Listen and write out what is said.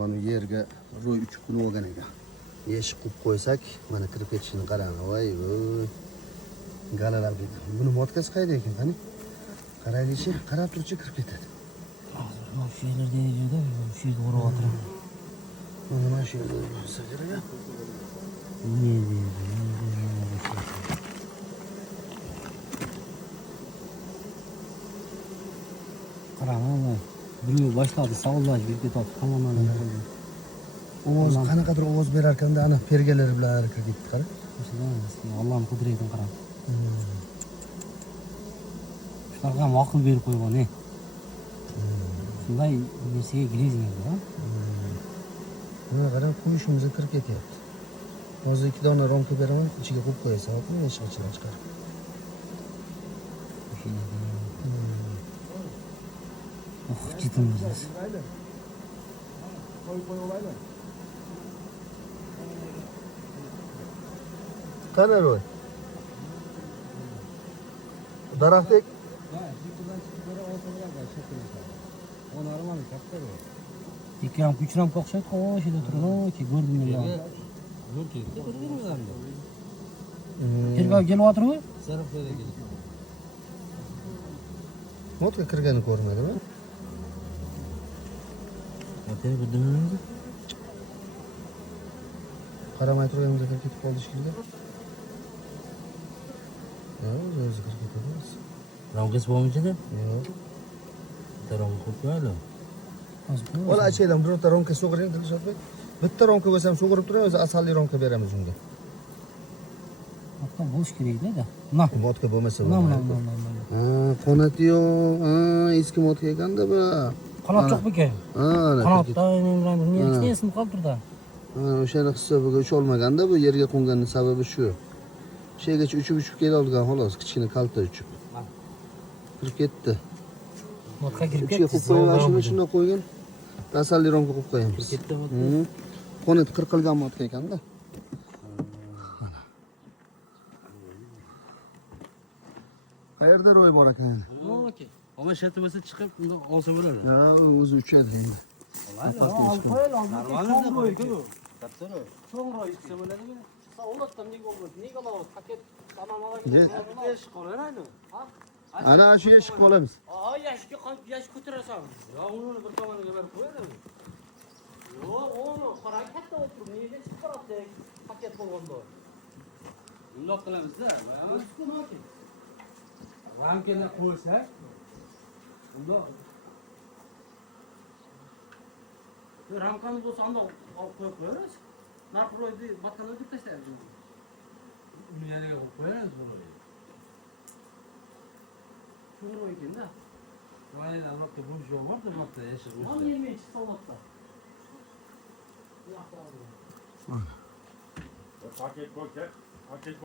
mana yerga ro'y 3 kun bo'lgan ekan. Eshik qilib qo'ysak, mana kirib ketishini qarang. Voy. Galalar dedi. Buni motkasi qayda ekan, qani? Qaraylishi, qarab turchi kirib ketadi. Hozir shu yerlarda yerda, shu yerga o'rab o'tiraman. Mana shu yerda bo'lsa kerak. Ne deydi? Qarang, birovga boshladi, savolash bir ketyapti, tomondan. Ovoz qanaqadir ovoz berar ekanda, ana pergalari bilan kirib ketdi, qara. Allohning qudratini qarang. Shularga ham aql berib qo'ygan, shunday narsaga girezinglar. Mana qarang, qo'yishimizga kirib ketyapti. Hozir 2 dona romka beraman, ichiga qo'yib qo'yasan, hopmi, eshik ichidan chiqarib. Ketamiz. Qo'y olaylar. Qani ro'y? Daraxtdek. Ikram kuchram qo'xshat, qo'shida turib, ko'rdim men. Kirib kelyapti-ku? Sarflarga keldi. Motka kirgani ko'rmadimi? Atay ko'rdingmi? Qaramay turganimizda kirib ketib qoldi shekilli. O'zi kirib ketadi. Ramkes bo'lmaydi? Yo'q. Tarom qo'yadi. Ola achaydan birorta romka sug'uring Dilshodbek. Bitta romka bo'lsa ham sug'urib turing, o'zi asalli romka beramiz unga. Motka bo'lish kerak-da. Mana. Motka bo'lmasa bo'lmaydi. Qonati yo'q. Eski motka ekanda bu. Qanot yo'q ekan. Qanotdan men esim qolib turdi. O'shani hisobiga ucha olmaganda bu yerga qo'nganning sababi shu. Sheygacha uchib keladigan xolos, kichkina kalta uchib. Kirib ketdi. Motka kirib ketdi. Qo'yib qo'yishini shunday qo'ygan. Asalli romka qo'yib qo'yamiz. Kirib ketdi motka. Qonati qirqilgan motka ekanda. Qayerda ro'y bor ekan? Okey. Ama sharti bo'lsa chiqib olsa bo'ladi. Ha, o'zi uchadi endi. Olib qo'yaylik, normalda. Kattaroq. So'ngroq ichsa bo'ladimi? Savlatdan nega bo'ladi? Nega oladi? Paket tamomlagan. Eshik qo'yaylik. Ha? Ana shu eshik qolamiz. Yashikka qolib yashik ko'tarasan. Yo, uni bir tomoniga berib qo'yadi. Yo'q, uni qarang, katta o'tirib, nega chiqib qoladi? Paket bo'lganda. Bundoq qilamiz-da. Ramkalar qo'ysak, unda ramkamiz bo'lsa unda olib qo'yib qo'yamiz. Narx ro'ydi, batqani o'tib tashlaymiz. Uni yana qo'yib qo'yamiz buni. To'g'ri ekan-da. Mana albatta bu joy bor-da, albatta yashab o'tsa. Mana yerga chiqib olmoqda. Paket qo'ysak, paket